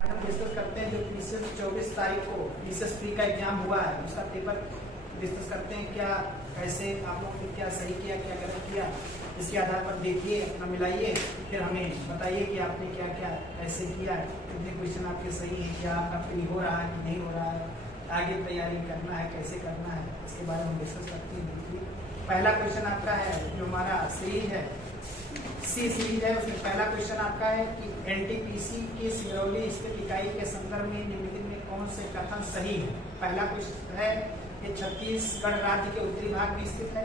हम डिस्कस करते हैं जो पीसीएस 24 तारीख को पीसीएस प्री का एग्जाम हुआ है उसका पेपर डिस्कस करते हैं। क्या कैसे आप लोगों ने क्या सही किया क्या गलत किया, इसके आधार पर देखिए, अपना मिलाइए, फिर हमें बताइए कि आपने क्या क्या कैसे किया, कितने क्वेश्चन आपके सही हैं, क्या आपका प्री हो रहा है कि नहीं हो रहा है, आगे तैयारी करना है कैसे करना है, इसके बारे में हम डिस्कस करते हैं। देखिए पहला क्वेश्चन आपका है जो हमारा सीरीज है, सी सीरीज है, उसमें पहला क्वेश्चन आपका है कि एनटीपीसी की सिंगरौली स्थित इकाई के संदर्भ में निम्नलिखित में कौन से कथन सही है। पहला क्वेश्चन है ये छत्तीसगढ़ राज्य के उत्तरी भाग में स्थित है।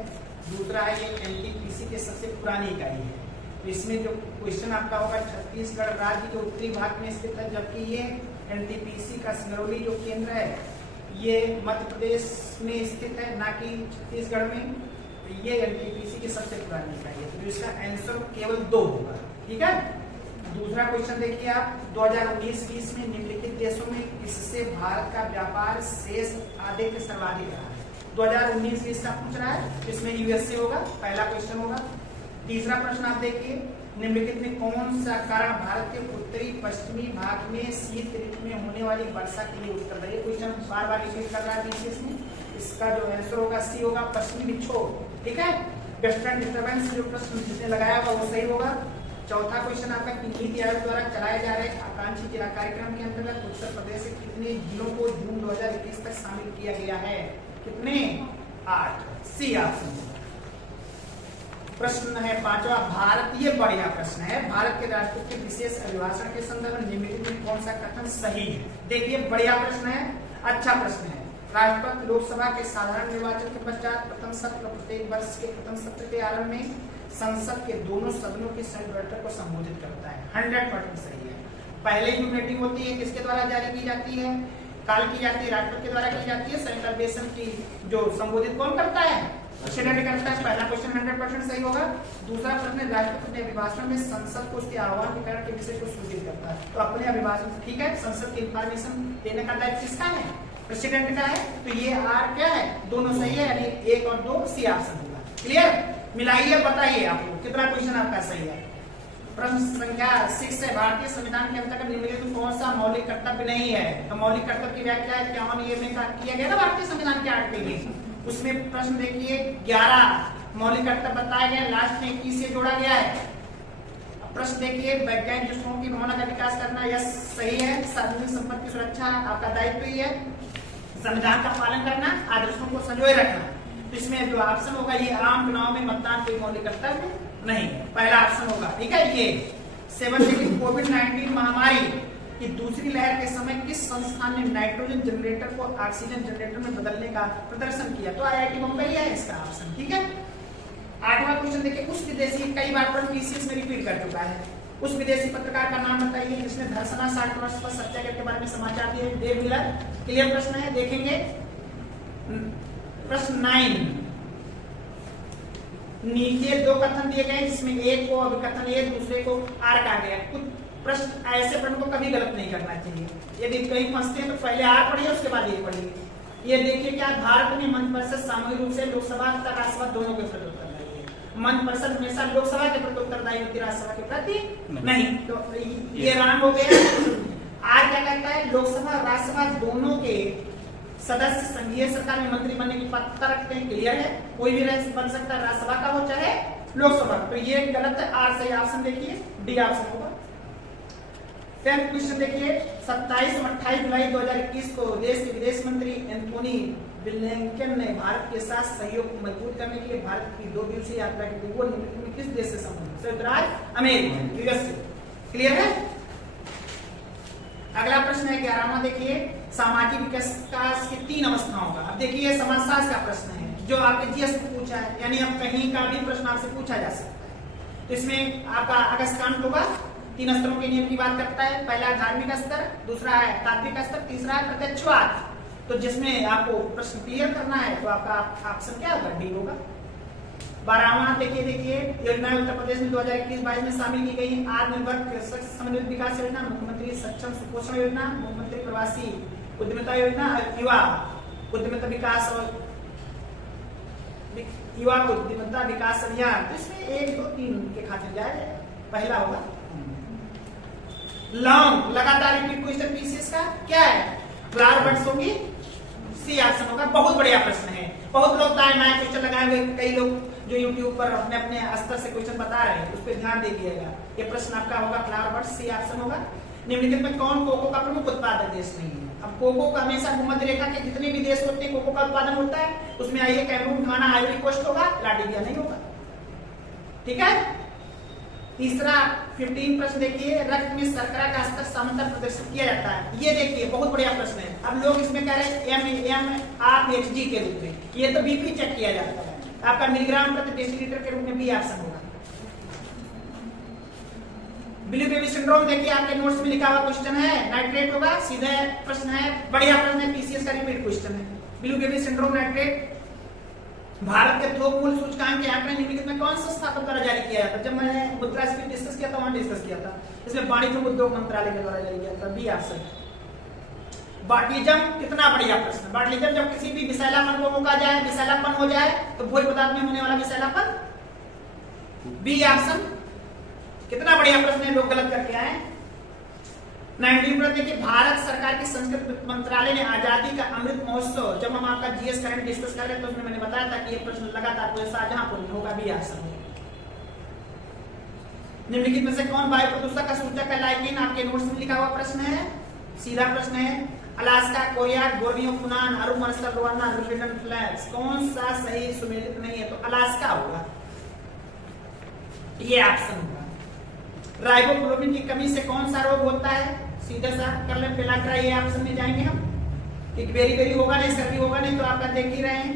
दूसरा है ये एनटीपीसी की सबसे पुरानी इकाई है। तो इसमें जो क्वेश्चन आपका होगा छत्तीसगढ़ राज्य के उत्तरी भाग में स्थित है, जबकि ये एनटीपीसी का सिंगरौली जो केंद्र है ये मध्य प्रदेश में स्थित है, ना कि छत्तीसगढ़ में। ये एनटीपीसी की सबसे पुरानी इकाई है, तो इसका आंसर केवल 2 होगा। ठीक है। दूसरा क्वेश्चन देखिए आप, 2019-20 में निम्नलिखित देशों में किससे भारत का व्यापार शेष अधिक सर्वाधिक रहा है। 2019-20 का पूछ रहा है, इसमें यूएसए होगा, पहला क्वेश्चन होगा। तीसरा प्रश्न आप देखिए, निम्नलिखित में कौन सा कारण भारत के उत्तरी पश्चिमी भाग में शीत ऋतु में होने वाली वर्षा के लिए उत्तरदायी। क्वेश्चन बार बार रिपीट कर रहा है बीसीएस में। इसका जो आंसर होगा सी होगा, पश्चिमी विक्षोभ। ठीक है, वेस्टर्न डिस्टर्बेंस जो प्रश्न जिसने लगाया होगा वो सही होगा। चौथा क्वेश्चन आपका नीति आयोग द्वारा चलाए जा रहे आकांक्षी जिला कार्यक्रम के अंतर्गत उत्तर प्रदेश के कितने जिलों को जून 2021 तक शामिल किया गया है। कितने? 8। C option. प्रश्न है पांचवा, भारत, ये बढ़िया प्रश्न है, भारत के राष्ट्रपति के विशेष अभिभाषण के संदर्भ में निम्नलिखित में कौन सा कथन सही है। देखिए बढ़िया प्रश्न है, अच्छा प्रश्न है। राष्ट्रपति लोकसभा के साधारण निर्वाचन के पश्चात प्रथम सत्र प्रत्येक वर्ष के प्रथम सत्र के आरंभ में संसद के दोनों सदनों की संयुक्त बैठक को संबोधित करता है। 100% सही है। पहले जो मीटिंग होती है किसके द्वारा जारी की जाती है, काल की जाती है, राष्ट्रपति के द्वारा की जाती है। संयुक्त अधिवेशन की जो संबोधित कौन करता है, प्रेसिडेंट करता है। पहला क्वेश्चन 100% सही होगा। दूसरा प्रश्न, राष्ट्रपति ने अभिभाषण में संसद को उसके आह्वान के कारण के विषय को सूचित करता है। तो अपने अभिभाषण, ठीक है, संसद की इंफॉर्मेशन देने का दायित्व किसका है, प्रेसिडेंट का है। तो ये आर क्या है, दोनों सही है, यानी 1 और 2 सी ऑप्शन होगा। क्लियर, मिलाइए, बताइए आपको कितना क्वेश्चन आपका सही है। प्रश्न संख्या 6 है, भारतीय संविधान के अंतर्गत निम्नलिखित में कौन सा मौलिक कर्तव्य नहीं है। तो मौलिक कर्तव्य की व्याख्या है 51 ये में किया गया ना भारतीय संविधान के आर्टिकल में। उसमें प्रश्न देखिए 11 मौलिक कर्तव्य बताए गए, लास्ट में 21 से जोड़ा गया है। प्रश्न देखिए, वैज्ञानिक दृष्टिकोण की भावना का विकास करना, यह सही है। सार्वजनिक संपत्ति की सुरक्षा आपका दायित्व ही है। संविधान का पालन करना, आदर्शों को संजोए रखना। तो इसमें जो ऑप्शन होगा ये आम चुनाव में मतदान कोई मौलिक कर्तव्य नहीं, पहला ऑप्शन होगा। ठीक है। ये 7 देखिए, कोविड-19 महामारी की दूसरी लहर के समय किस संस्थान ने नाइट्रोजन जनरेटर को ऑक्सीजन जनरेटर में बदलने का प्रदर्शन किया। तो आईआईटी बम्बई है इसका ऑप्शन। ठीक है। 8वां क्वेश्चन देखिए, उस विदेशी, कई बार पर पीसीएस में रिपीट कर चुका है, उस विदेशी पत्रकार का नाम बताइए जिसने धर्षणा 60 वर्ष पर सत्याग्रह के बारे में समाचार दिए। Dave Miller. क्लियर प्रश्न है, देखेंगे। प्रश्न 9, नीचे 2 कथन दिए गए जिसमें एक को अभिकथन ए, दूसरे को आर कहा गया। कुछ प्रश्न ऐसे प्रश्न को कभी गलत नहीं करना चाहिए। यदि कहीं फंसते हैं तो पहले आर पढ़िए उसके बाद ये पढ़िए। ये देखिए क्या, भारत में मंत्रि परिषद सामूहिक रूप से लोकसभा तथा राज्यसभा दोनों के प्रति उत्तरदायी है। मंत्रि परिषद हमेशा लोकसभा के प्रति उत्तरदायी होती है, राज्यसभा के प्रति नहीं। तो ये रॉन्ग हो गया। आर क्या कहता है, लोकसभा और राज्यसभा दोनों के सदस्य संघीय सरकार में मंत्री बनने की पात्रता रखते हैं। क्लियर है, कोई भी बन सकता है, राज्यसभा का हो चाहे लोकसभा। तो ये गलत है, आर सही ऑप्शन देखिए, डी ऑप्शन होगा। 10th क्वेश्चन देखिए, 27 और 28 जुलाई 2021 को देश के विदेश मंत्री एंथोनी ब्लिंकन ने भारत के साथ सहयोग को मजबूत करने के लिए भारत की 2 दिवसीय यात्रा की थी। वो निम्नलिखित में किस देश से संबंधित, संयुक्त राज्य अमेरिका, यूएसए। क्लियर है। अगला प्रश्न है 11वां देखिए, सामाजिक विकास की 3 अवस्थाओं का। अब देखिए समाजशास्त्र का प्रश्न है जो आपके जीएस में पूछा है, यानी अब कहीं का भी प्रश्न आपसे पूछा जा सकता है। तो इसमें आपका अगस्त्यान होगा, 3 स्तरों के नियम की बात करता है। पहला धार्मिक स्तर, दूसरा है तात्विक स्तर, तीसरा है प्रत्यक्षवाद। तो जिसमें आपको प्रश्न क्लियर करना है तो आपका ऑप्शन क्या होगा, डी होगा। 12वां देखिए योजना उत्तर प्रदेश में 2021-22 में शामिल की गई आत्मनिर्भर कृषक समन्वित विकास योजना, मुख्यमंत्री सक्षम सुपोषण योजना, मुख्यमंत्री प्रवासी उद्यमिता योजना, युवा उद्यमिता विकास और युवा उद्यमिता विकास अभियान। तो इसमें 1, 2, 3 के खाते जाए, पहला होगा। लॉन्ग लगातार रिपीट क्वेश्चन पीसीएस का क्या है? फ्लावर बर्ड्स होंगी, सी ऑप्शन होगा। बहुत बढ़िया प्रश्न है। बहुत लोग नया क्वेश्चन लगाए हुए, कई लोग जो यूट्यूब पर अपने अपने स्तर से क्वेश्चन बता रहे हैं, उस पर ध्यान दीजिएगा। ये प्रश्न आपका होगा फ्लावर बर्ड्स, सी ऑप्शन होगा। निम्नलिखित में कौन कोको का प्रमुख उत्पादक देश नहीं है? अब कोको का हमेशा भूमध्य रेखा के जितने भी देश होते हैं कोको का उत्पादन होता है, उसमें आइए कैमरून, घाना, आइवरी कोस्ट होगा, लाइबेरिया नहीं होगा। ठीक है। तीसरा 15 प्रश्न देखिए, रक्त में शर्करा का स्तर सामान्यतः प्रदर्शित किया जाता है। ये देखिए बहुत बढ़िया प्रश्न है। अब लोग इसमें कह रहे हैं MRHG के रूप में, ये तो बीपी चेक किया जाता है। आपका मिलीग्राम प्रति डेसीलीटर के रूप में बी ऑप्शन होगा। ब्लू बेबी सिंड्रोम देखिए आपके नोट्स में लिखा हुआ क्वेश्चन है, नाइट्रेट होगा, सीधे प्रश्न है, बढ़िया प्रश्न है, पीसीएस का रिपीट क्वेश्चन है। Blue baby syndrome, nitrate. Bharat के थोक मूल्य सूचकांक के आंकड़े निम्नलिखित में कौन संस्थापन द्वारा जारी किया जाता है? जब मैंने मुद्रास्फीति डिस्कस किया था वहां डिस्कस किया था, इसमें वाणिज्य उद्योग मंत्रालय के द्वारा जारी किया था, बी ऑप्शन। बार्टलिज्म, कितना बढ़िया प्रश्न। बार्टलिज्म जब किसी भी विषैलापन को रोका जाए, विषैलापन हो जाए, तो भोज्य पदार्थ में होने वाला विषैलापन, बी ऑप्शन। कितना बढ़िया प्रश्न है, लोग गलत करके आए। 19 पर देखिए, भारत सरकार की संस्कृति मंत्रालय ने आजादी का अमृत महोत्सव, जब हम आपका जीएस करंट डिस्कस कर रहे थे तो उसमें मैंने बताया था कि ये प्रश्न लगातार पूरे शाहजहांपुर में होगा, बी ऑप्शन। निम्नलिखित में से कौन वायु प्रदूषण का सूचक है? लाइकिन आपके नोट्स में लिखा हुआ प्रश्न है, सीधा प्रश्न है। अलास्का, कोरिया, बोर्नियो, फुनान, अरुमरसल, रोवाना, न्यूजीलैंड, फ्लैक्स, कौन सा सही सुमेलित नहीं है? तो अलास्का होगा, ये ऑप्शन होगा। राइबोफ्लाविन की कमी से कौन सा रोग होता है? सीधा सा कर ले, पेलाट्रा, ये ऑप्शन में जाएंगे हम। एक वेरी वेरी होगा नहीं, सर्दी होगा नहीं, तो आपका देख ही रहे हैं।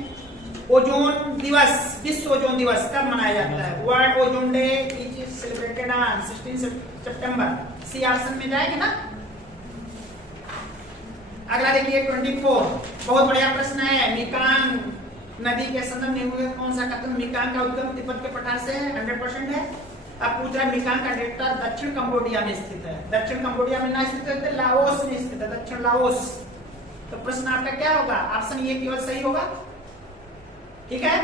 ओजोन दिवस, विश्व ओजोन दिवस कब मनाया जाता है? World ozone day is celebrated on 16 सितंबर, सी ऑप्शन में जाएंगे ना। अगला देखिए 24, बहुत बढ़िया प्रश्न है। मिकांग नदी के संदर्भ में कौन सा कथन? मिकांग का उद्गम तिब्बत के पठार से है, 100% है। अब पूछ रहा है मिकांग का डेल्टा दक्षिण कंबोडिया में स्थित है। दक्षिण कंबोडिया में ना स्थित है, लाओस में स्थित है, दक्षिण लाओस। तो प्रश्न आपका क्या होगा? ऑप्शन ये केवल सही होगा। ठीक है।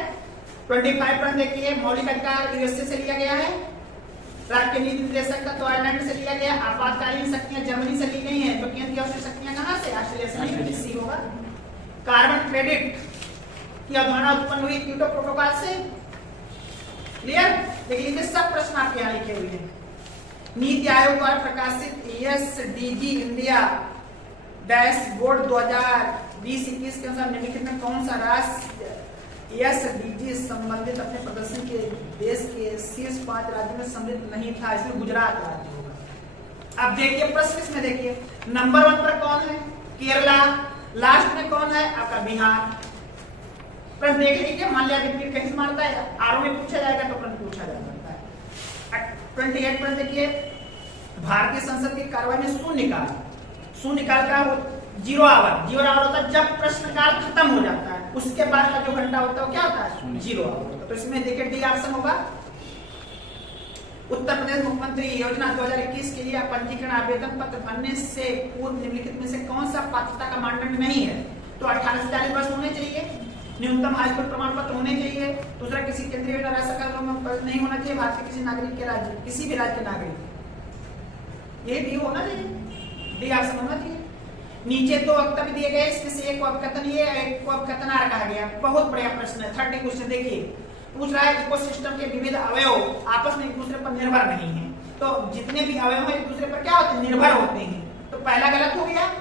25 पर देखिए, मौलिक अधिकार यूएसए से लिया गया है, राष्ट्रीय नीति निर्देशक का तो आयरलैंड से लिया गया, आपातकालीन शक्तियां जर्मनी से ली गई हैं, तो केंद्रीय औषधि शक्तियां कहां से? ऑस्ट्रेलिया से ली, सी होगा। कार्बन क्रेडिट की अवधारणा उत्पन्न हुई क्योटो प्रोटोकॉल से, क्लियर। देखिए सब प्रश्न आपके यहाँ लिखे हुए हैं। नीति आयोग द्वारा प्रकाशित एसडीजी इंडिया डैशबोर्ड 2020-21 के अनुसार निम्नलिखित में कौन सा राष्ट्र एसडीजी संबंधित अपने प्रदर्शन के देश के शीर्ष 5 राज्यों में सम्मिलित नहीं था? इसमें गुजरात राज्य होगा। अब देखिए प्रश्न इसमें देखिए, नंबर 1 पर कौन है? केरला। लास्ट में कौन है? आपका बिहार। प्रश्न देख लीजिए, मान लिया रिपीट कहीं से मारता है, आरओ में पूछा जाएगा तो प्रश्न पूछा जा सकता है। 28 पर देखिए, भारतीय संसद की कार्रवाई में शून्यकाल का 0 आवर, 0 आवर होता है जब प्रश्नकाल खत्म हो जाता है, उसके बाद का जो घंटा होता है वो क्या होता है? 0 आवर होता है। तो इसमें देखिए डी ऑप्शन होगा। उत्तर प्रदेश मुख्यमंत्री योजना 2021 के लिए पंजीकरण आवेदन पत्र भरने से पूर्व निम्नलिखित में से कौन सा पात्रता का मानदंड नहीं है? तो 18 से 40 वर्ष होने चाहिए, न्यूनतम हाई स्कूल प्रमाण पत्र होने चाहिए, दूसरा किसी केंद्रीय राज्य सरकार में नहीं होना चाहिए, भारत के किसी नागरिक के राज्य, किसी भी राज्य के नागरिक, ये भी होना चाहिए, डी ऑप्शन होना चाहिए। नीचे 2 वक्तव्य दिए गए, इसमें से एक को अपकथन ये, एक को अपकथनार कहा गया। बहुत बढ़िया प्रश्न है। 30 क्वेश्चन देखिए, पूछ रहा है इकोसिस्टम के विविध अवयव आपस में एक दूसरे पर निर्भर नहीं है, तो जितने भी अवयव हैं एक दूसरे पर क्या होते हैं? निर्भर होते हैं। तो पहला गलत हो गया,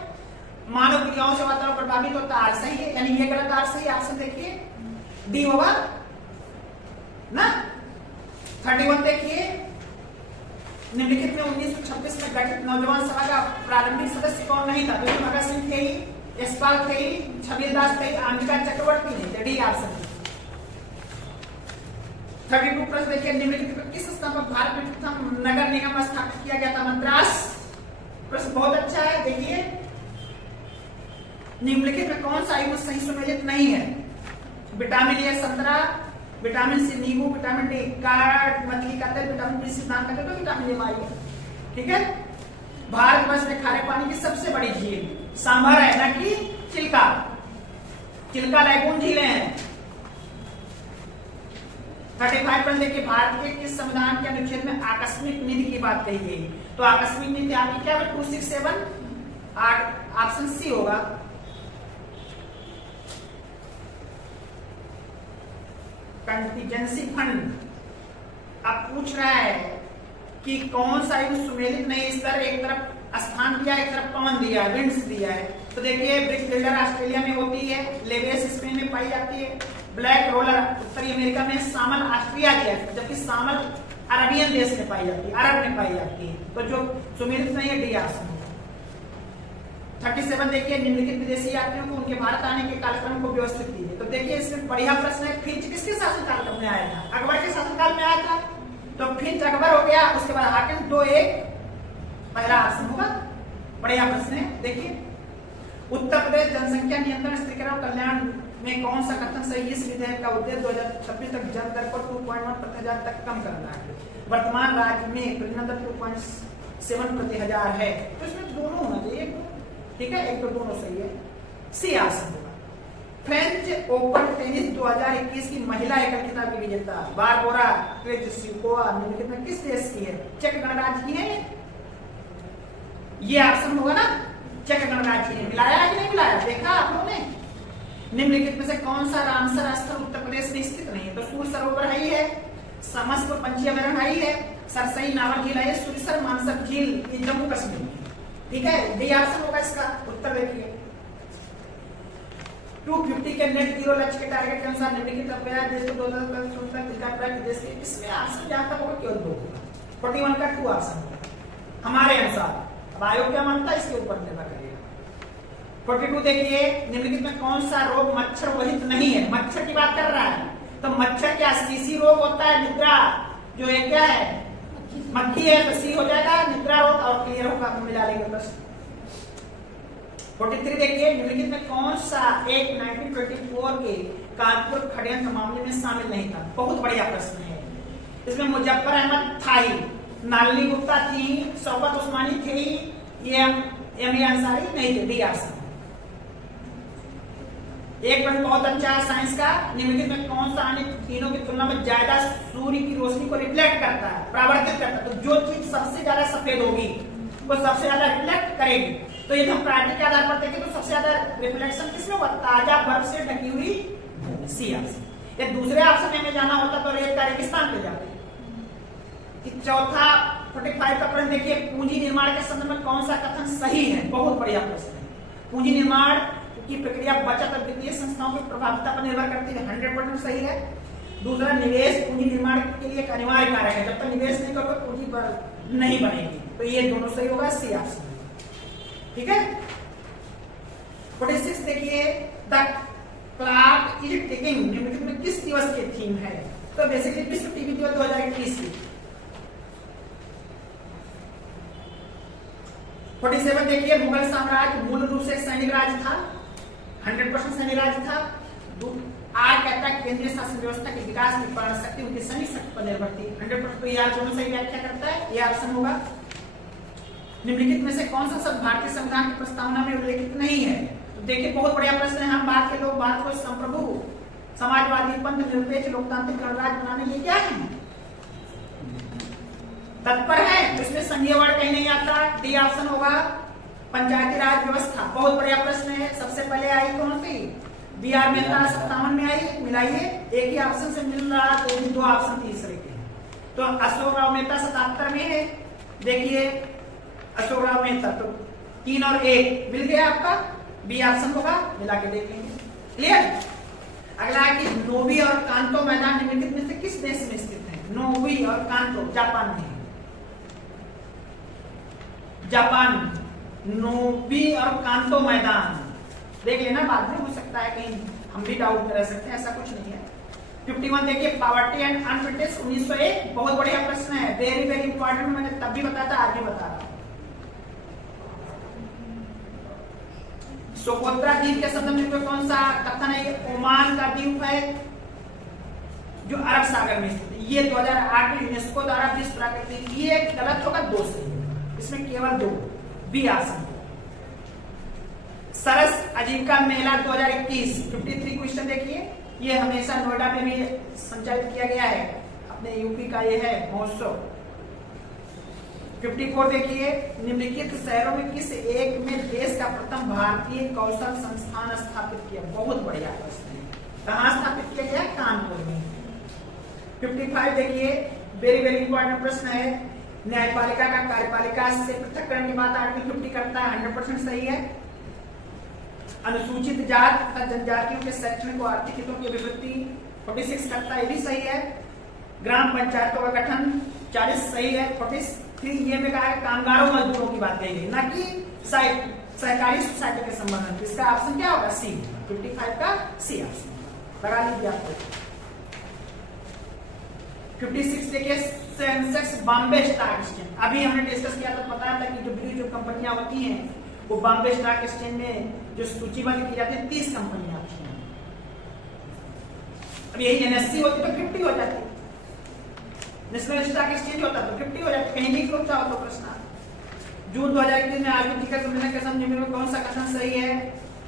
मानव क्रियाओं से वातावरण प्रभावित होता है, सही है, यानी ये गलत, आर सही। ऑप्शन देखिए डी होगा ना। 31 देखिए, निम्नलिखित में 1926 में गठित नौजवान सभा का प्रारंभिक सदस्य कौन नहीं था? तो भगत सिंह थे ही, यशपाल थे ही, छबील दास थे, अंबिका चक्रवर्ती ने, डी ऑप्शन। 32 प्रश्न देखिए, निम्नलिखित में किस स्थान पर भारत में प्रथम नगर निगम स्थापित किया गया था? मद्रास। प्रश्न बहुत अच्छा है। देखिए निम्नलिखित में कौन सा आयु सही सुमेलित नहीं है? विटामिन ए संतरा, विटामिन सी नींबू, विटामिन डी कार्ड मछली का तेल, विटामिन बी सिद्धांत का तेल, तो विटामिन ए माई है। ठीक है। भारतवर्ष में खारे पानी की सबसे बड़ी झील सांभर है, ना कि चिल्का। चिल्का लाइगुन झीलें हैं। 35 पर देखिए, भारत के किस संविधान के अनुच्छेद में आकस्मिक निधि की बात कही गई? तो तो आकस्मिक नीति आपकी क्या है 267, ऑप्शन सी होगा। कंटीजेंसी फंड अब पूछ रहा है कि कौन सा एक सुमेलित नहीं स्तर, एक तरफ स्थान दिया, एक तरफ पवन दिया है, विंड्स दिया है। तो देखिए ब्रिक बिल्डर ऑस्ट्रेलिया में होती है, लेवेस स्पेन में पाई जाती है, ब्लैक रोलर उत्तरी अमेरिका में, सामल ऑस्ट्रिया की है, जबकि सामल अरबियन देश में पाई जाती है, अरब में पाई जाती है। तो जो सुमेलित नहीं है डी ऑप्शन। 37 देखिए निम्नलिखित विदेशी यात्रियों को उनके भारत आने के कार्यक्रम को व्यवस्थित कीजिए। तो देखिए इसमें बढ़िया प्रश्न है, फिंच किसके शासनकाल में आया था? अकबर के शासनकाल में आया था। तो फिंच अकबर हो गया, उसके बाद हाकिम 2-1 पहला ऑप्शन होगा। बढ़िया प्रश्न है। देखिए उत्तर प्रदेश जनसंख्या नियंत्रण स्थिरीकरण और कल्याण में कौन सा कथन सही? इस विधेयक का उद्देश्य 2026 तक जन्म दर को 2.1 प्रति हजार तक कम करना है। वर्तमान राज्य में प्रजनन दर 2.7 प्रति हजार है। तो इसमें दोनों होना चाहिए, ठीक है, एक तो दोनों सही है। सी ऑप्शन होगा। फ्रेंच ओपन टेनिस 2021 की महिला एकल खिताब की विजेता बारबोरा क्रेजसिकोवा निम्नलिखित में किस देश की है? चेक गणराज्य की है। ये ऑप्शन होगा ना, चेक गणराज्य की। मिलाया कि नहीं मिलाया, देखा आप लोगों ने? निम्नलिखित में से कौन सा रामसर स्थल उत्तर प्रदेश में स्थित नहीं है? तो सूर सरोवर है ही है, समस्त पंछी अभयारण्य है ही है, सरसई नावर झील है, सुरसर मानसर झील ये जम्मू कश्मीर में, ठीक है। डी ऑप्शन होगा इसका उत्तर। देखिए 250 के नेट जीरो लक्ष्य के टारगेट के अनुसार निम्नलिखित अभ्यास देश को 2025 देश के इसमें ऑप्शन जहां तक होगा केवल 2 होगा। 41 का 2 ऑप्शन होगा हमारे अनुसार। अब आयोग क्या मानता है इसके ऊपर निर्भर करेगा। 42 देखिए निम्नलिखित में कौन सा रोग मच्छर वहित नहीं है? मच्छर की बात कर रहा है, तो मच्छर क्या सीसी रोग होता है, निद्रा जो है क्या है मक्खी है, तो सी हो जाएगा निद्रा रोग और क्लियर होगा, मिला लेंगे प्रश्न। 43 देखिए निम्नलिखित में कौन सा एक 1924 के कानपुर षड्यंत्र मामले में शामिल नहीं था? बहुत बढ़िया प्रश्न है। इसमें मुजफ्फर अहमद था ही, नालनी गुप्ता थी, शौकत उस्मानी थी, ये एम अंसारी नहीं थे। D option. एक प्रश्न बहुत अच्छा है साइंस का। निम्नलिखित में कौन सा अन्य तीनों की तुलना में ज्यादा सूर्य की रोशनी को रिफ्लेक्ट करता है, परावर्तित करता है? तो जो चीज सबसे ज्यादा सफेद होगी वो सबसे ज्यादा रिफ्लेक्ट करेगी। तो यदि हम प्राकृतिक के आधार पर देखें तो सबसे ज्यादा रिफ्लेक्शन किसमें हुआ? ताजा बर्फ से ढकी हुई सी ऑप्शन। या दूसरे ऑप्शन में जाना होता तो रेत का रेगिस्तान पे जाते। चौथा 45 का प्रश्न देखिए पूंजी निर्माण के संदर्भ में कौन सा कथन सही है? बहुत बढ़िया प्रश्न है। पूंजी निर्माण की प्रक्रिया बचत और वित्तीय संस्थाओं की प्रभावता पर निर्भर करती है, 100% सही है। दूसरा निवेश पूंजी निर्माण के लिए एक अनिवार्य कारक है, जब तक निवेश नहीं करोगे पूंजी नहीं बनेगी। तो ये दोनों सही होगा, सी ऑप्शन, ठीक है। 46 देखिए द क्लॉक इज टिकिंग निम्नलिखित में किस दिवस की थीम है? तो बेसिकली विश्व टीबी दिवस 2021 की। 47 देखिए मुगल साम्राज्य मूल रूप से सैनिक राज्य था, 100% सैनिक राज्य था। आर कहता है केंद्रीय शासन व्यवस्था के विकास की प्राण शक्ति उनकी सैनिक शक्ति पर निर्भर थी, 100%। तो ये दोनों सही व्याख्या करता है, ये ऑप्शन होगा। निम्नलिखित में से कौन सा शब्द भारतीय संविधान की प्रस्तावना में उल्लेखित नहीं है? तो देखिए बहुत बढ़िया प्रश्न है। हम भारत के लोग भारत को संप्रभु समाजवादी पंथ निरपेक्ष लोकतांत्रिक गणराज्य बनाने के लिए क्या है तत्पर है। तो इसमें संघीय वर्ड कहीं नहीं आता, डी ऑप्शन होगा पंचायती राज व्यवस्था। बहुत बढ़िया प्रश्न है। सबसे पहले आई कौन सी? बी आर मेहता 57 में आई, मिलाइए, एक ही ऑप्शन से मिल रहा तो 2 ऑप्शन तीसरे के। तो अशोक राव मेहता 77 में है। देखिए अशोक राव मेहता, तो 3 और 1 मिल गया आपका, बी ऑप्शन होगा, मिला के देख लेंगे। क्लियर। अगला है कि नोबी और कांतो मैदान निम्नलिखित में से किस देश में स्थित है? नोबी और कांतो जापान में है। जापान नोबी और कांतो मैदान देख लेना, बाद में हो सकता है कहीं हम भी डाउट कर सकते हैं, ऐसा कुछ नहीं है। 51 देखिए पॉवर्टी एंड अनफिटनेस 1901, बहुत बढ़िया प्रश्न है, वेरी वेरी इंपॉर्टेंट। मैंने तब भी बताया था, आज भी बता रहा हूं। सोकोत्रा द्वीप के संदर्भ में कौन सा कथन है? ये ओमान का द्वीप है जो अरब सागर में स्थित है। ये 2008 में यूनेस्को द्वारा विश्व प्राकृतिक, ये गलत होगा, 2 सही है, इसमें केवल 2, बी ऑप्शन। सरस आजीविका मेला 2021 53 क्वेश्चन देखिए, ये हमेशा नोएडा में भी संचालित किया गया है, अपने यूपी का ये है महोत्सव। 54 देखिए, निम्नलिखित शहरों में किस एक में देश का प्रथम भारतीय कौशल संस्थान स्थापित किया? बहुत बढ़िया प्रश्न है। कहाँ स्थापित किया गया? कानपुर में। 55 देखिए, वेरी वेरी इंपॉर्टेंट प्रश्न है। न्यायपालिका का कार्यपालिका से पृथककरण की बात आर्टिकल 50 करता है, 100% सही है। अनुसूचित जात तथा जनजातियों के शैक्षणिक और आर्थिक हितों की अभिवृद्धि 46 करता है, ये भी सही है। ग्राम पंचायतों का गठन 40 सही है। 43 ये में कहा है कामगारों मजदूरों की बात कही गई, ना कि सहकारी सोसाइटी के संबंध में। इसका ऑप्शन क्या होगा? सी। 55 का सी ऑप्शन लगा लीजिए आपको। 56 देखिए, सेंसेक्स बॉम्बे स्टॉक एक्सचेंज, अभी हमने डिस्कस किया था, पता था कि जो कंपनियां होती हैं वो बॉम्बे स्टॉक एक्सचेंज में जो सूचीबद्ध की जाती है 30 कंपनियां होती हैं। अब यही एनएससी होती तो 50 हो जाती, नेशनल स्टॉक एक्सचेंज होता तो 50 हो जाती। कहीं भी क्लोज चाहो तो प्रश्न। जून 2021 में आयोजित शिखर सम्मेलन के संबंध में कौन सा कथन सही है?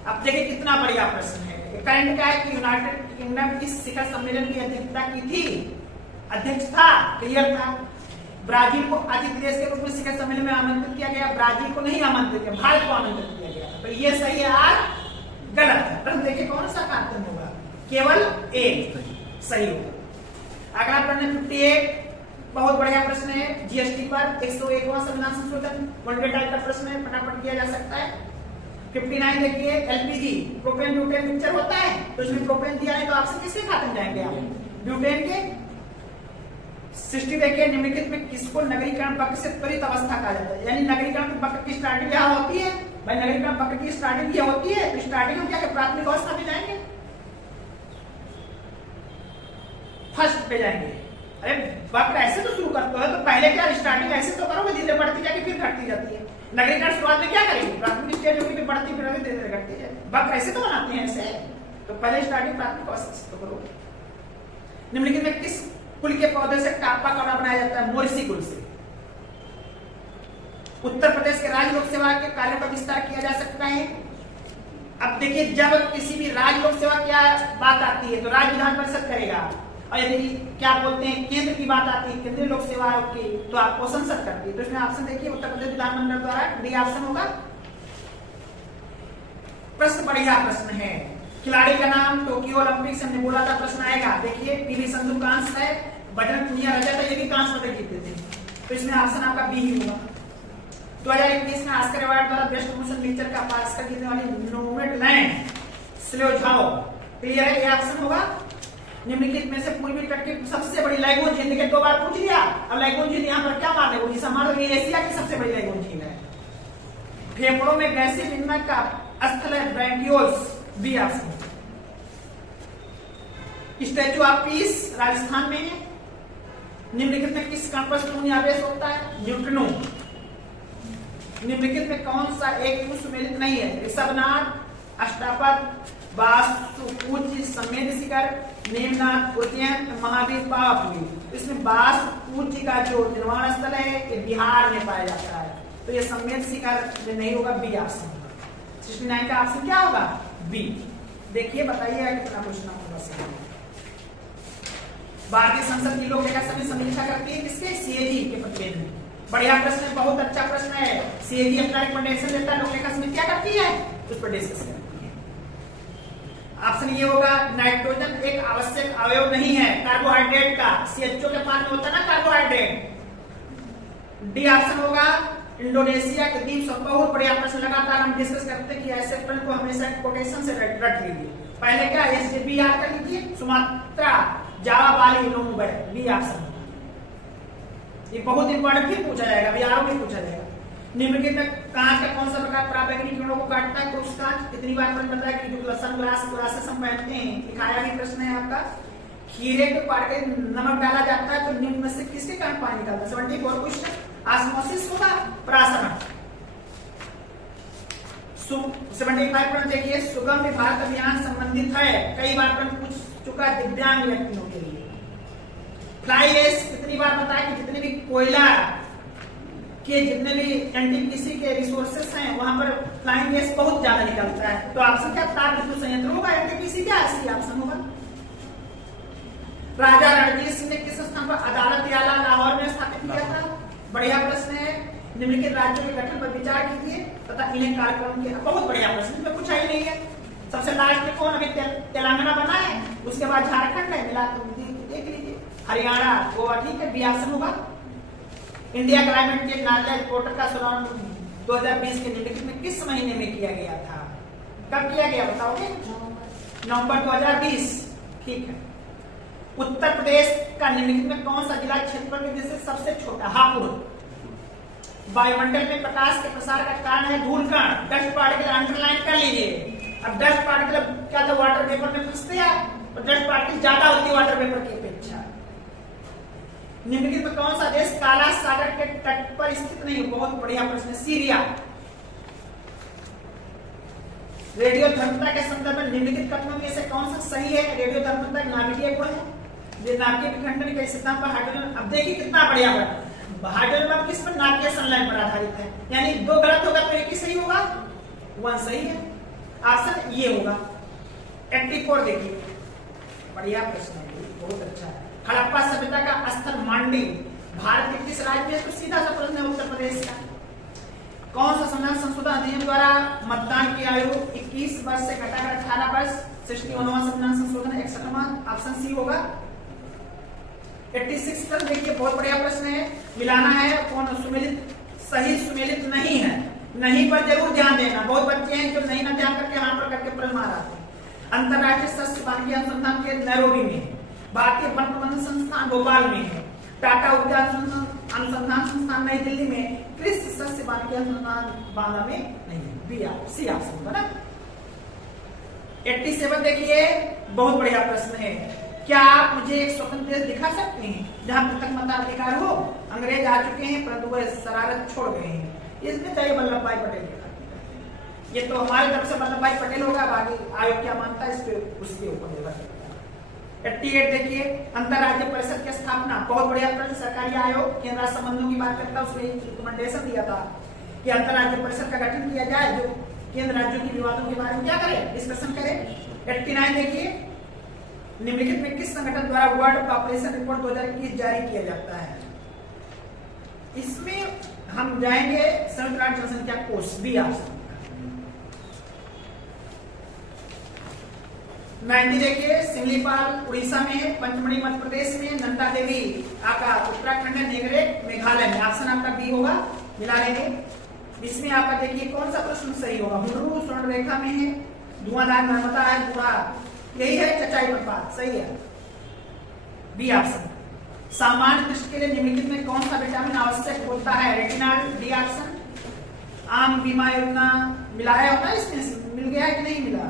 अब देखिए कितना बढ़िया प्रश्न है। करंट क्या है कि यूनाइटेड किंगडम इस शिखर सम्मेलन की अध्यक्षता की थी, अध्यक्ष था, क्लियर था। ब्राजील को अतिथि देश के रूप में शिखर सम्मेलन में आमंत्रित किया गया, ब्राजील को नहीं आमंत्रित किया, भारत को आमंत्रित किया गया। तो ये सही है, आज गलत है। प्रश्न देखिए कौन सा कार्टन होगा? केवल ए सही होगा। अगला प्रश्न 58, बहुत बढ़िया प्रश्न है। जीएसटी पर 101वां संविधान संशोधन 100 टाइप का प्रश्न है, फटाफट किया जा सकता है। 59 देखिए, एलपीजी प्रोपेन ब्यूटेन मिक्सचर होता है, तो इसमें प्रोपेन दिया है तो आपसे किसके खाते में जाएंगे आप? ब्यूटेन के। 60 देखिए, निम्नलिखित में किसको नगरीकरण वक्र से त्वरित अवस्था कहा जाता है? यानी नगरीकरण वक्र की स्टार्टिंग यहाँ होती है भाई, नगरीकरण वक्र की स्टार्टिंग यहाँ होती है, तो स्टार्टिंग में क्या है? प्राथमिक अवस्था में जाएंगे, फर्स्ट पे जाएंगे। अरे वक्र ऐसे तो शुरू करते हो तो पहले क्या स्टार्टिंग ऐसे तो करोगे, धीरे बढ़ती जाके फिर घटती जाती है। नगरीकरण शुरुआत में क्या करेंगे? प्राथमिक स्टेज होगी फिर बढ़ती, फिर धीरे धीरे घटती है। वक्र ऐसे तो बनाते हैं ऐसे, तो पहले स्टार्टिंग प्राथमिक अवस्था से तो करोगे। निम्नलिखित में किस कुल के पौधे से टापा कपड़ा बनाया जाता है? मोरिसी कुल से। उत्तर प्रदेश के राज्य लोक सेवा के कार्यों का विस्तार किया जा सकता है। अब देखिए, जब किसी भी राज्य लोक सेवा की बात आती है तो राज्य विधान परिषद करेगा, और यदि क्या बोलते हैं केंद्र की बात आती है, केंद्रीय लोक सेवा आयोग की, तो आपको संसद करती है। तो इसमें ऑप्शन देखिए, उत्तर प्रदेश विधानमंडल द्वारा डी ऑप्शन होगा। प्रश्न बढ़िया प्रश्न है। खिलाड़ी का नाम टोक्यो ओलंपिक से हमने बोला था, प्रश्न आएगा। देखिए, पीवी संधू कांस्य है, बजरंग पुनिया रजत है, ये भी कांस्य पदक जीते थे, तो इसमें ऑप्शन आपका बी ही होगा। 2021 में ऑस्कर अवार्ड द्वारा बेस्ट मोशन पिक्चर का पुरस्कार जीतने वाली नोमैडलैंड स्लोझाओ, क्लियर है, ये ऑप्शन होगा। निम्नलिखित में से पूर्वी तट की सबसे बड़ी लैगून झील, देखिए 2 बार पूछ लिया। अब लैगून झील यहाँ पर क्या मान लेगो? जिसे मान लो ये एशिया की सबसे बड़ी लैगून झील है। फेफड़ों में गैसीय विनिमय का स्थल है bronchioles, B option. Statue of Peace Rajasthan में है। निम्नलिखित में किस कण पर शून्य आवेश होता है? न्यूट्रिनो। निम्नलिखित में कौन सा एक सुमेलित नहीं है? ऋषभनाथ, अष्टापद, बासुपूज्य, समेत शिखर, नेमनाथ, उद्यंत, महावीर, पावापुरी। इसमें बासुपूज्य का जो निर्माण स्थल है ये बिहार में पाया जाता है, तो ये समेत शिखर में नहीं होगा, बी ऑप्शन होगा। 69 का ऑप्शन क्या होगा? बी। देखिए बताइएगा कितना क्वेश्चन होगा। भारतीय संसद की लोक लेखा समिति समीक्षा करती है किसके? सीएजी के प्रतिवेदन में। बढ़िया प्रश्न है, बहुत अच्छा प्रश्न है। सीएजी अपना रिकमेंडेशन देता है, लोक लेखा समिति क्या करती है? उस पर डिस्कस करती है। ऑप्शन ये होगा, नाइट्रोजन एक आवश्यक अवयव नहीं है कार्बोहाइड्रेट का, सीएचओ के पास में होता है ना कार्बोहाइड्रेट। डी ऑप्शन होगा। इंडोनेशिया के द्वीप समूह, बहुत बढ़िया प्रश्न, लगातार हम डिस्कस करते हैं कि ऐसे प्रश्न को हमेशा कोटेशन से रट लीजिए। पहले क्या एसडीबी याद कर लीजिए, सुमात्रा, जावा, बाली, लोंगबे, बी ऑप्शन। ये बहुत इंपॉर्टेंट, फिर पूछा जाएगा, बिहार में पूछा जाएगा। निम्नलिखित में कांच का कौन सा प्रकार पराबैंगनी किरणों को काटता है? क्रूस कांच। कितनी बार प्रश्न बताया कि जो सनग्लासेस हम पहनते हैं, दिखाया भी प्रश्न है आपका। खीरे को काट के नमक डाला जाता है तो निम्न में से किसके कारण पानी निकलता है? 74 क्वेश्चन। ऑस्मोसिस होगा, प्रासरण। 75 प्रश्न देखिए, सुगम भारत अभियान संबंधित है, कई बार प्रश्न पूछ चुका है दिव्यांग व्यक्तियों के लिए। फ्लाई ऐश कितनी बार बताया कि जितने भी कोयला के जितने भी एनटीपीसी के रिसोर्सेस हैं वहां पर फ्लाइंग ऐश बहुत ज्यादा निकलता है, तो ऑप्शन क्या? ताप विद्युत संयंत्र होगा, एनटीपीसी क्या? सी ऑप्शन होगा। राजा रणजीत सिंह ने किस स्थान पर अदालत याला लाहौर में स्थापित किया था? बढ़िया प्रश्न है। निम्नलिखित राज्यों के गठन पर विचार कीजिए तथा इन्हें कार्यक्रम के, बहुत बढ़िया प्रश्न, इसमें पूछा ही नहीं है। सबसे लास्ट में कौन, अभी तेलंगाना बना है, उसके बाद झारखंड है, मिला देख लीजिए, हरियाणा, गोवा, ठीक है, बी ऑप्शन होगा। इंडिया क्लाइमेट चेंज नार्ला पोर्टल का शुभारंभ 2020 के निम्नलिखित में किस महीने में किया गया था? कब किया गया बताओगे? नवंबर 2020, ठीक है। उत्तर प्रदेश का निम्नलिखित में कौन सा जिला क्षेत्रफल की दृष्टि से सबसे छोटा? हापुड़। वायुमंडल में प्रकाश के प्रसार का कारण है धूलकण, डस्ट पार्टिकल, अंडरलाइन कर लीजिए। अब डस्ट पार्टिकल क्या था, वाटर वेपर में फंसते हैं, और डस्ट पार्टिकल ज्यादा होती है वाटर वेपर की अपेक्षा। निम्नलिखित में कौन सा देश काला सागर के तट पर स्थित नहीं? बहुत बढ़िया प्रश्न, सीरिया। रेडियो धर्मता के संदर्भ में निम्नलिखित कथनों में से कौन सा सही है? रेडियो धर्मता एक नाभिकीय गुण है, ये नाभिकीय विखंडन के सिद्धांत पर हाइड्रोजन, अब देखिए कितना बढ़िया है, हाइड्रोजन किस पर? नाभिकीय संलयन पर आधारित है, यानी दो गलत होगा तो एक ही सही होगा, वन सही है, ऑप्शन ये होगा। 84 देखिए, बढ़िया प्रश्न है, बहुत अच्छा है। हड़प्पा सभ्यता का स्थल मांडी भारत के किस राज्य में? तो सीधा सा प्रश्न है, उत्तर प्रदेश का। कौन सा संविधान संशोधन अधिनियम द्वारा मतदान की आयु 21 वर्ष से घटाकर 18 वर्ष? 61वां संविधान संशोधन, 61वां, ऑप्शन सी होगा। 86 पर देखिए, बहुत बढ़िया प्रश्न है, मिलाना है कौन सुमेलित, सही सुमेलित नहीं है, नहीं पर जरूर ध्यान देना, बहुत बच्चे हैं जो नहीं ना ध्यान करके हाँ पर करके प्रश्न मार आते हैं। अंतरराष्ट्रीय सस्य वानिकी अनुसंधान के नैरोबी में, भारतीय वन प्रबंधन संस्थान भोपाल में है, टाटा ऊर्जा अनुसंधान संस्थान नई दिल्ली में, कृषि सस्य वानिकी अनुसंधान बांदा में नहीं है, बी सी ऑप्शन होगा ना। 87 देखिए, बहुत बढ़िया प्रश्न है, क्या आप मुझे एक स्वतंत्र देश दिखा सकते हैं जहां पृथक मताधिकार हो? अंग्रेज आ चुके हैं परंतु वह शरारत छोड़ गए हैं, इसमें चाहिए वल्लभ भाई पटेल। ये तो हमारी तरफ से वल्लभ भाई पटेल होगा, बाकी आयोग क्या मानता है इस पे, उसके ऊपर निर्भर करता है। 88 देखिए, अंतरराज्य परिषद की स्थापना, बहुत बढ़िया प्रश्न, सरकारी आयोग केंद्र राज्य संबंधों की बात करता है, उसमें रिकमेंडेशन दिया था कि अंतरराज्य परिषद का गठन किया जाए जो केंद्र राज्यों की विवादों के बारे में क्या करे, डिस्कशन करे। 89 देखिए, निम्नलिखित में किस संगठन द्वारा वर्ल्ड पॉपुलेशन रिपोर्ट 2021 जारी किया जाता है? इसमें हम जाएंगे संयुक्त राष्ट्र जनसंख्या कोष, बी ऑप्शन। 90 देखिए, सिमलीपाल उड़ीसा में है, पंचमढ़ी मध्य प्रदेश में, नंदा देवी आपका उत्तराखंड में, नेगरे मेघालय में, ऑप्शन आपका बी होगा, मिला लेंगे। इसमें आपका देखिए कौन सा प्रश्न सही होगा? हुर्रू स्वर्ण रेखा में है, धुआंधार नर्मदा है, पूरा यही है, चचाई प्रपात, सही है, बी ऑप्शन। सामान्य दृष्टि के लिए निम्नलिखित में कौन सा विटामिन आवश्यक होता है? Retinol, D option. आम बीमा योजना मिलाया होता है, इसमें मिल गया है कि नहीं मिला?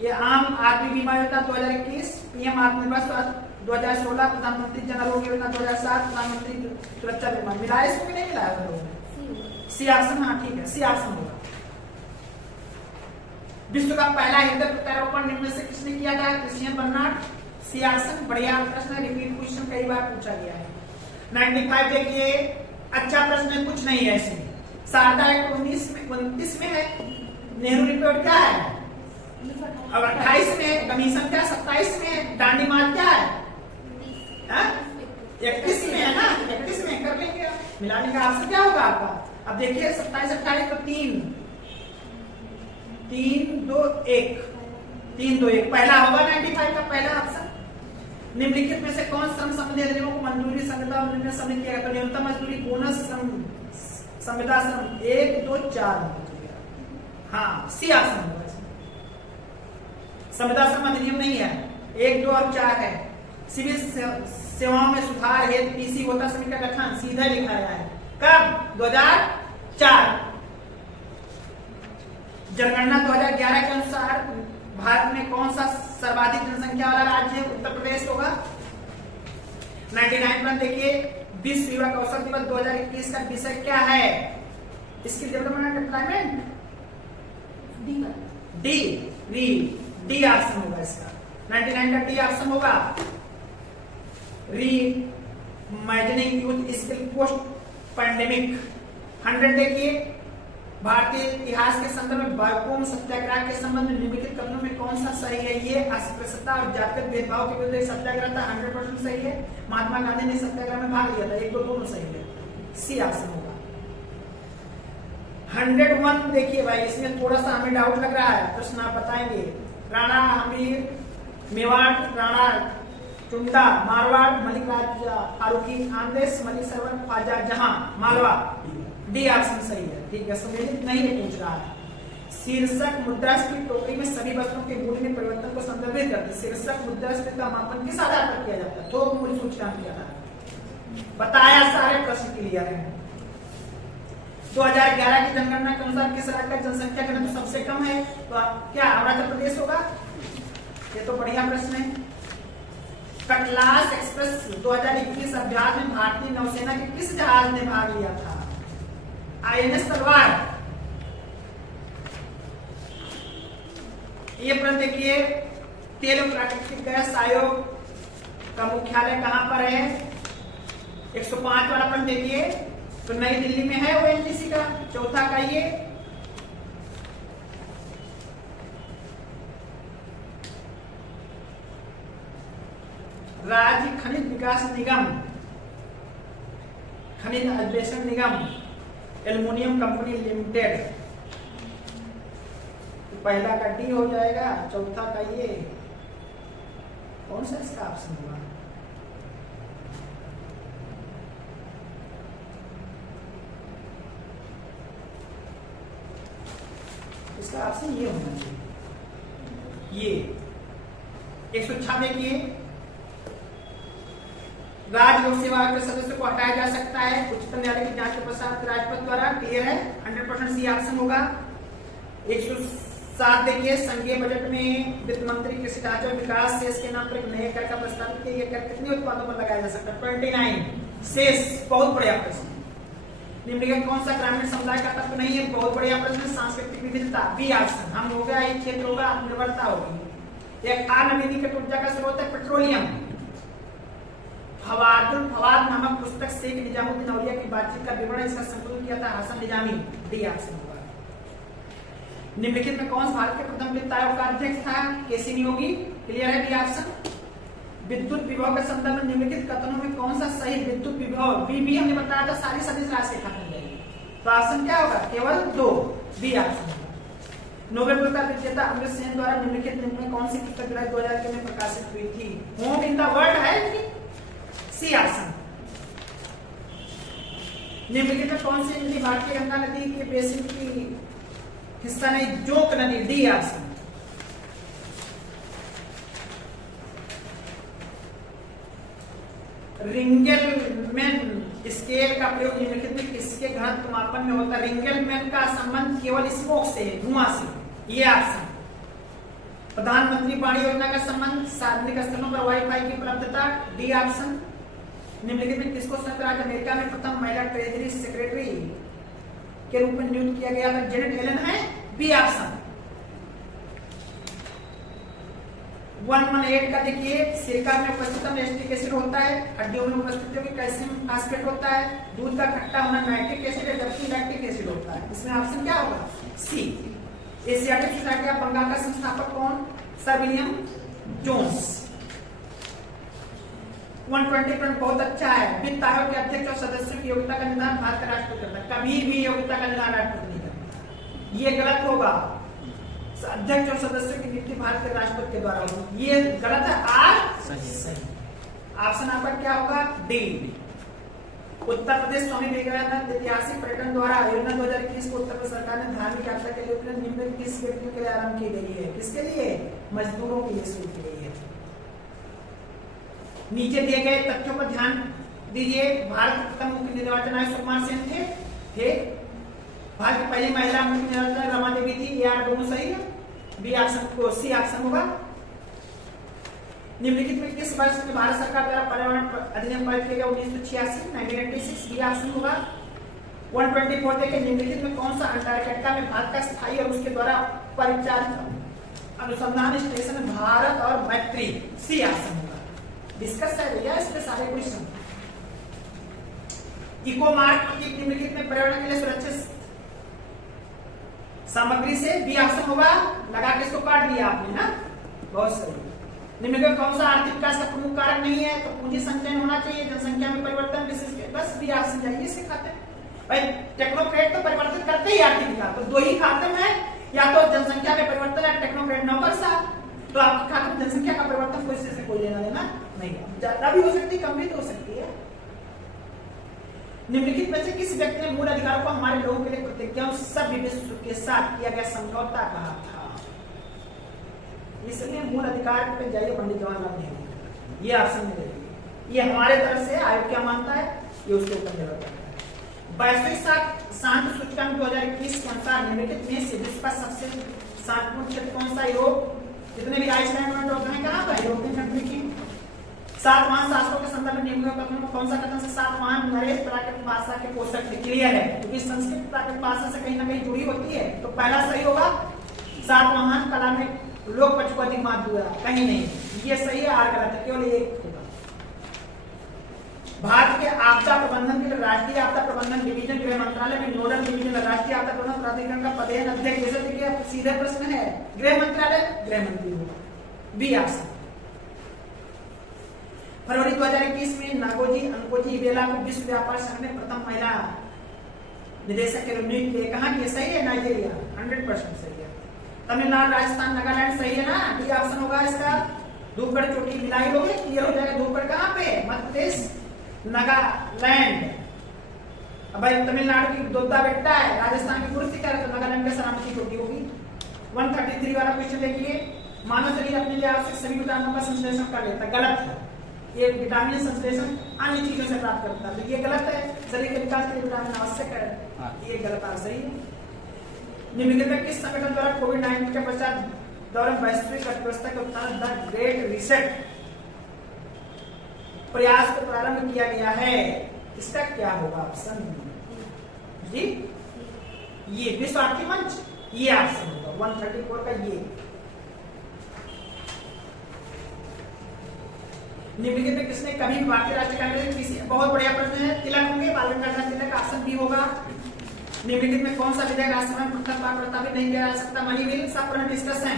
ये आम आदमी बीमा योजना 2021, पीएम आत्मनिर्भर 2016, प्रधानमंत्री जन आरोग्य योजना 2007, प्रधानमंत्री सुरक्षा बीमा, मिला इसको कि नहीं मिलाया? सी ऑप्शन, हाँ ठीक है, सी ऑप्शन होगा। विश्व का पहला हृदय प्रत्यारोपण निम्न में से किसने किया था? क्रिश्चियन बर्नार्ड, सी ऑप्शन, बढ़िया प्रश्न, रिपीट क्वेश्चन कई बार पूछा गया है। 95 देखिए, अच्छा प्रश्न, कुछ नहीं है इसमें। शारदा एक्ट 29 में है, नेहरू रिपोर्ट क्या है? अब 28 में, कमीशन क्या 27 में, दांडी मार्च क्या है? 31 में है ना, 31 में कर लेंगे, मिलाने का ऑप्शन क्या होगा आपका? अब देखिए 27, 28 तो 3, 2, 1, पहला होगा 95 का पहला ऑप्शन। निम्नलिखित में से कौन श्रम संबंधी अधिनियमों को मंजूरी संविदा में सम्मिलित किया गया? तो न्यूनतम मजदूरी, बोनस श्रम, संविदा श्रम, 1, 2, 4, हाँ सी ऑप्शन होगा। संविदा श्रम अधिनियम नहीं है, 1, 2 और 4 है। सिविल सेवाओं में सुधार हेतु पीसी होता समिति का गठन सीधा लिखा गया है, कब? 2004। जनगणना 2011 के अनुसार भारत में कौन सा सर्वाधिक जनसंख्या वाला राज्य है? उत्तर प्रदेश होगा। 99 पर देखिए, विश्व युवा कौशल दिवस 2021 का विषय क्या है? Skill development and employment, D option होगा इसका। 99 का डी ऑप्शन होगा, री imagining youth skill post pandemic. 100 देखिए, भारतीय इतिहास के संदर्भ में बायकोम सत्याग्रह के संबंध में निम्नलिखित कथनों में कौन सा सही है? ये अस्पृश्यता और जातिगत भेदभाव के विरुद्ध सत्याग्रह था, 100% सही है। महात्मा गांधी ने सत्याग्रह में भाग लिया था, 1, 2 दोनों सही है। सी ऑप्शन होगा। 101 देखिए भाई, इसमें थोड़ा सा हमें डाउट लग रहा है, प्रश्न आप बताएंगे। राणा हमीर, मेवाड़, राणा टुंडा, मारवाड़, मलिक राजा फारूकी, आंदेश, मलिक सरवर, ख्वाजा जहां, मालवा। डी ऑप्शन सही है, ठीक है। सम्मिलित नहीं पूछ रहा है। शीर्षक मुद्रास्फीति टोकरी में सभी वस्तुओं के मूल्य में परिवर्तन को संदर्भित करते हैं। शीर्षक मुद्रास्फीति का मापन किस आधार पर किया जाता है? थोक मूल्य सूचकांक के आधार पर। बताया, सारे प्रश्न क्लियर हैं। 2011 की जनगणना के अनुसार किस राज्य का जनसंख्या घनत्व सबसे कम है? तो क्या अरुणाचल प्रदेश होगा? ये तो बढ़िया प्रश्न है। कटलास एक्सप्रेस 2021 अभ्यास में भारतीय नौसेना के किस जहाज ने भाग लिया था? INS तलवार। ये प्रश्न देखिए, तेल और प्राकृतिक गैस आयोग का मुख्यालय कहां पर है? 105 वाला प्रश्न देखिए, तो नई दिल्ली में है ONGC का। चौथा का ये राज्य खनिज विकास निगम, खनिज अन्वेषण निगम, एल्युमिनियम कंपनी लिमिटेड। तो पहला का डी हो जाएगा, चौथा का ये। कौन सा इसका ऑप्शन होगा? इसका ऑप्शन ये होना चाहिए, ये 106 देखिए, राज्य लोक सेवा आयोग के सदस्य को हटाया जा सकता है उच्चतम न्यायालय की जांच के पश्चात राजपथ द्वारा। क्लियर है, 100% सी ऑप्शन होगा। 107 देखिए, संघीय बजट में वित्त मंत्री कृषि ढांचा और विकास सेस के नाम पर एक नए कर का प्रस्तावित किया। कर कितने उत्पादों पर लगाया जा सकता है? 29 सेस। बहुत बढ़िया प्रश्न। निम्नलिखित कौन सा ग्रामीण समुदाय का तत्व नहीं है? बहुत बढ़िया प्रश्न। सांस्कृतिक विविधता, बी ऑप्शन। हम हो गया, एक क्षेत्र होगा, आत्मनिर्भरता होगी। एक नवीनीकृत ऊर्जा का स्रोत है पेट्रोलियम। फवादुल फवाद नामक पुस्तक शेख निजामुद्दीन औलिया की बातचीत का विवरण, इसका संकलन किया था हसन निजामी। डी ऑप्शन होगा। निम्नलिखित में कौन भारत के प्रथम वित्त आयोग का अध्यक्ष था? केसी नियोगी। क्लियर है, डी ऑप्शन। विद्युत विभव के संदर्भ में निम्नलिखित कथनों में कौन सा सही? विद्युत विभव, बी हमने बताया था, सारी सदिश राशि खत्म हो जाएगी। तो ऑप्शन क्या होगा? केवल 2, बी ऑप्शन होगा। नोबेल पुरस्कार विजेता अमृत सेन द्वारा निम्नलिखित में कौन सी पुस्तक जुलाई 2000 में प्रकाशित हुई थी? होम इन द वर्ल्ड है, सी ऑप्शन। निम्नलिखित में कौन सी नदी भारतीय गंगा नदी के बेसिन की हिस्सा नहीं? जोक नदी। D option. रिंगलमैन स्केल का प्रयोग निम्नलिखित में किसके घनत्व मापन में होता है? रिंगलमैन का संबंध केवल स्मोक से है, धुआं से। ये ऑप्शन। प्रधानमंत्री वाणी योजना का संबंध सार्वजनिक स्थलों पर वाईफाई की उपलब्धता। D option. निम्नलिखित में किसको संयुक्त राज्य अमेरिका में प्रथम महिला ट्रेजरी सेक्रेटरी के रूप में नियुक्त किया गया था? जेनेट एलन है, बी ऑप्शन। 118 का देखिए, सिरका में उपस्थित एसिटिक एसिड होता है, हड्डियों में उपस्थित कैल्शियम फास्फेट होता है, दूध का खट्टा होना नाइट्रिक एसिड है, जबकि लैक्टिक एसिड होता है। इसमें ऑप्शन क्या होगा? सी। एशियाटिक सोसाइटी ऑफ बंगाल का संस्थापक कौन? Sir William Jones. 120 बहुत अच्छा है। वित्त आयोग के अध्यक्ष और सदस्यों की योग्यता का निर्धारण भारत का राष्ट्रपति करता है। कभी भी योग्यता का निर्धारण राष्ट्रपति नहीं करता, ये गलत होगा। अध्यक्ष और सदस्यों की नियुक्ति भारत के राष्ट्रपति के द्वारा होगी, ये गलत है। आज सही। ऑप्शन आपका क्या होगा? डी। उत्तर प्रदेश स्वामी विवेकानंद ऐतिहासिक पर्यटन द्वारा योजना 2021 को उत्तर प्रदेश सरकार ने धार्मिक यात्रा के लिए निम्न किस व्यक्तियों के लिए आरंभ की गई है? किसके लिए? मजदूरों के लिए शुरू की गई है। नीचे दिए गए तथ्यों पर ध्यान दीजिए। भारत के प्रथम मुख्य निर्वाचन आयुक्त सुकुमार सेन थे। भारत की पहली महिला मुख्य निर्वाचन रमा देवी थी। ये दोनों सही है, बी ऑप्शन को सी ऑप्शन होगा। निम्नलिखित में किस वर्ष में भारत सरकार द्वारा पर्यावरण अधिनियम पारित किया गया? 1986 बी ऑप्शन होगा। 124 देखें, निम्नलिखित में कौन सा अंटार्कटिका में भारत का स्थायी और उसके द्वारा परिचालित अनुसंधान स्टेशन? भारत और मैत्री। सी ऑप्शन होगा। डिस्कस है भैया इस पे सारे क्वेश्चन। इको मार्क की निम्नलिखित में पर्यावरण के लिए सुरक्षित सामग्री से? बी ऑप्शन होगा। लगा के इसको काट दिया आपने ना, बहुत सही। निम्नलिखित में कौन सा आर्थिक विकास का प्रमुख कारक नहीं है? तो पूंजी संचयन होना चाहिए, जनसंख्या में परिवर्तन, विशेष बस भी ऑप्शन चाहिए इसके खाते में। भाई टेक्नोक्रेट तो परिवर्तित करते ही आर्थिक विकास, तो दो ही खाते में, या तो जनसंख्या में परिवर्तन या टेक्नोक्रेट नौकरशाह। तो आपके खाते में जनसंख्या का परिवर्तन कोई से कोई लेना देना नहीं, ज्यादा भी हो सकती है, कम भी तो हो सकती है। निम्नलिखित में से किस व्यक्ति ने मूल अधिकारों को हमारे लोगों के लिए प्रतिज्ञाओं सभ्य विश्व के साथ किया गया समझौता कहा था? इसलिए मूल अधिकार पे जाइए पंडित जवाहरलाल नेहरू, ये ऑप्शन में रहेगी। ये हमारे तरफ से आयोग क्या मानता है, ये उसके ऊपर निर्भर करता है। वैश्विक शांति सूचकांक 2021 के अनुसार निम्नलिखित में से विश्व का सबसे शांतिपूर्ण क्षेत्र कौन सा? यूरोप। जितने भी आइसलैंड होते हैं कहाँ पर? यूरोपियन कंट्री की। सातवाहन शास्त्रों के संदर्भ में निम्नलिखित में कौन सा कथन से सातवाहन नरेश प्राकृत भाषा के पोषक थे? क्लियर है, क्योंकि संस्कृत प्राकृत भाषा से कहीं ना कहीं जुड़ी होती है, तो पहला सही होगा। सातवाहन कला में लोक पक्ष को अधिक महत्व हुआ, कहीं नहीं, ये सही है, आर गलत है, केवल एक होगा। भारत के आपदा प्रबंधन के लिए राष्ट्रीय आपदा प्रबंधन डिवीजन गृह मंत्रालय में नोडल डिवीजन राष्ट्रीय आपदा प्रबंधन प्राधिकरण का पदेन अध्यक्ष जैसे देखिए सीधे प्रश्न है, गृह मंत्रालय गृह मंत्री होगा, बी ऑप्शन। फरवरी 2021 में नागोजी अंकोजी इबेला को विश्व व्यापार संघ में प्रथम महिला निदेशक के रूप में नियुक्त किया। कहाँ किया? सही है, नाइजीरिया, 100% सही है। तमिलनाडु, राजस्थान, नागालैंड सही है ना, डी ऑप्शन होगा इसका। धूपगढ़ चोटी मिलाई लोगे, क्लियर हो जाएगा। धूपगढ़ कहाँ पे? मध्य प्रदेश, नागालैंड। अब भाई तमिलनाडु की दोद्दा बेट्टा है, राजस्थान की कुर्सी है, तो नागालैंड में सलामती चोटी होगी। 133 वाला क्वेश्चन देखिए, मानव शरीर अपने लिए आवश्यक सभी विटामिनों का संश्लेषण कर लेता है, गलत है। ये विटामिन संश्लेषण अन्य चीजों से प्राप्त करता है, तो ये गलत है। शरीर के विकास के लिए विटामिन आवश्यक है, ये गलत है, सही है। निम्नलिखित में किस संगठन द्वारा कोविड-19 के पश्चात दौरान वैश्विक अर्थव्यवस्था के उत्थान द ग्रेट रीसेट प्रयास को प्रारंभ किया गया है? इसका क्या होगा ऑप्शन जी? ये विश्व आर्थिक मंच, ये ऑप्शन होगा 134 का। ये निम्नलिखित में किसने कभी भारतीय राष्ट्रीय कांग्रेस किसी, बहुत बढ़िया प्रश्न है, तिलक होंगे, बाल गंगाधर तिलक, ऑप्शन बी होगा। निम्नलिखित में कौन सा विधेयक राज्यसभा में प्रथम बार प्रस्तावित नहीं किया जा सकता? मनी बिल, सब पर डिस्कस है।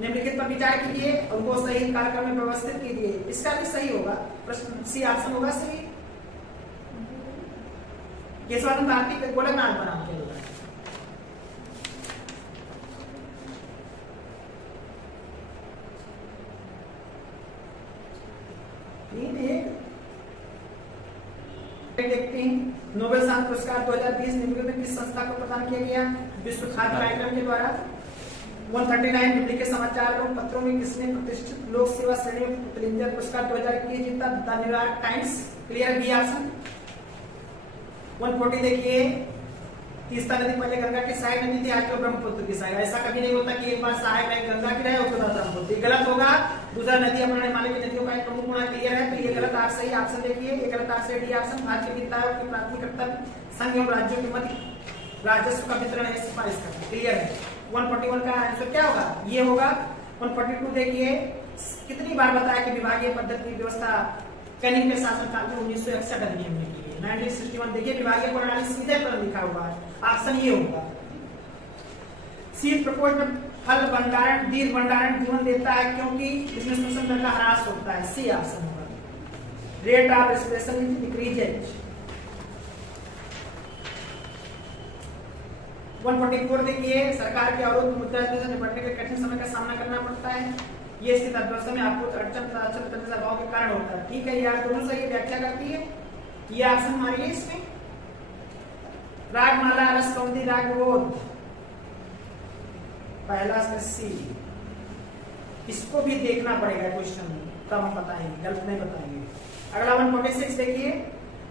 निम्नलिखित पर विचार कीजिए और उनको सही कार्यक्रम में व्यवस्थित कीजिए, इसका भी सही होगा। प्रश्न सी ऑप्शन होगा सही। केशवानंद भारती के गोलकनाथ बनाम के होगा। देखते हैं, नोबेल शांति पुरस्कार 2020 निम्नलिखित में किस संस्था को प्रदान किया गया? विश्व खाद्य कार्यक्रम के द्वारा। 139 निम्नलिखित समाचार एवं पत्रों में किसने प्रतिष्ठित लोक सेवा श्रेणी में पुलित्जर पुरस्कार 2021 जीता? The New York Times, clear, B option. 140 देखिए, तीस्ता नदी पहले गंगा की सहायक नदी थी, आज तो ब्रह्मपुत्र की सहायक। ऐसा कभी नहीं होता कि एक बार सहायक रहे गंगा की रहे उसके बाद ब्रह्मपुत्र, गलत होगा। दूसरा नदी अपना हिमालय की नदियों का एक प्रमुख गुण क्लियर है, तो ये गलत आप सही ऑप्शन देखिए, ये गलत आप सही डी ऑप्शन। भारतीय वित्त आयोग की प्राथमिक कर्तव्य संघ एवं राज्यों के मध्य राजस्व का वितरण है, सिफारिश करना, क्लियर है। 141 का आंसर क्या होगा? ये होगा। 142 देखिए, कितनी बार बताया कि विभागीय पद्धति की व्यवस्था कैनिंग के शासनकाल में 1961 अधिनियम में की गई। 1961 देखिए, विभागीय प्रणाली सीधे पर लिखा हुआ है, ऑप्शन ये होगा। शीत प्रकोष्ठ में फल भंडारण दीर्घ भंडारण जीवन देता है क्योंकि इसमें श्वसन तंत्र का ह्रास होता है, सी ऑप्शन होगा। Rate of respiration decreases. 144 देखिए, सरकार के अवरोध मुद्रा से निपटने के कठिन समय का सामना करना पड़ता है, ये स्थिति अर्थव्यवस्था में आपको अड़चन तंत्र अभाव के कारण होता है। ठीक है यार, दोनों सही व्याख्या करती है, ये ऑप्शन हमारी है इसमें। रागमाला, रस कौंदी, राग बोध, पहला सी। इसको भी देखना पड़ेगा क्वेश्चन में, तब हम बताएंगे, गलत नहीं बताएंगे। अगला 146 देखिए,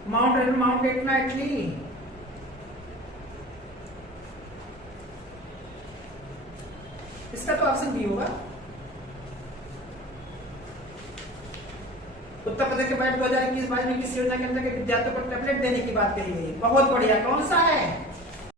माउंट एटना इटली, इसका तो ऑप्शन बी होगा। उत्तर प्रदेश के बजट 2021-22 में किस योजना के अंतर्गत विद्यार्थियों को टैबलेट देने की बात कही गई? बहुत बढ़िया, कौन सा है?